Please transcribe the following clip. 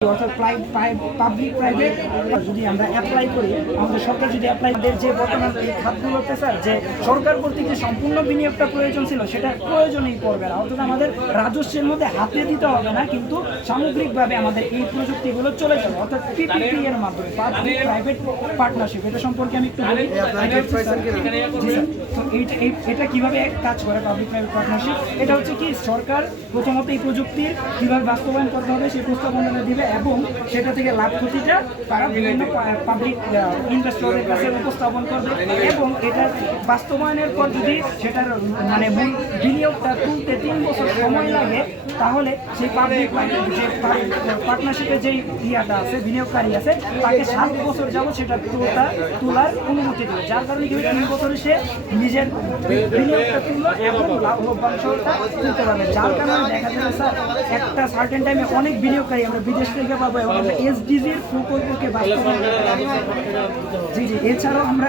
অর্থাৎ public private যদি আমরা অ্যাপ্লাই করি, আমাদের সরকার যদি অ্যাপ্লাইদের যে বর্তমান এই খাতগুলোতে স্যার যে সরকার কর্তৃক যে সম্পূর্ণ বিনিয়োগটা প্রয়োজন ছিল সেটা প্রয়োজনই পড়বে না। অর্থাৎ আমাদের রাজস্বের মধ্যে হাতে দিতে হবে না, কিন্তু সামগ্রিকভাবে আমাদের এই প্রযুক্তিগুলো চলে যাবে, অর্থাৎ পিপিপি এর মাধ্যমে পাবলিক প্রাইভেট পার্টনারশিপ। এটা সম্পর্কে আমি একটু বলি। তো এটা কিভাবে কাজ করে পাবলিক প্রাইভেট পার্টনারশিপ? এটা হচ্ছে কি, সরকার প্রথমত এই প্রযুক্তির কিভাবে বাস্তবায়ন করতে হবে সেই প্রস্তাবনা দিবে এবং সেটা থেকে লাভ ক্ষতিটা তারা বিভিন্ন পাবলিক ইনভেস্টরদের কাছে উপস্থাপন করবে এবং এটা বাস্তবায়নের পর যদি সেটার মানে মূল বিনিয়োগটা তুলতে 3 বছর সময় লাগে, তাহলে সেই পাবলিক যে পার্টনারশিপের যেই ইয়াটা আছে, বিনিয়োগকারী আছে, তাকে 7 বছর যাবো সেটা তোলার অনুমতি দেবে, যার কারণে কি 3 বছরে সে নিজের বিনিয়োগটা তুললো এবং লভ্যাংশটা তুলতে পারবে। যার কারণে দেখা যাবে স্যার একটা সার্টেন টাইমে অনেক বিনিয়োগকারী আমরা বিদেশ থেকে পাবো এবং আমরা এসডিজির প্রকল্পকে বাস্তবায়ন। জি জি, এছাড়াও আমরা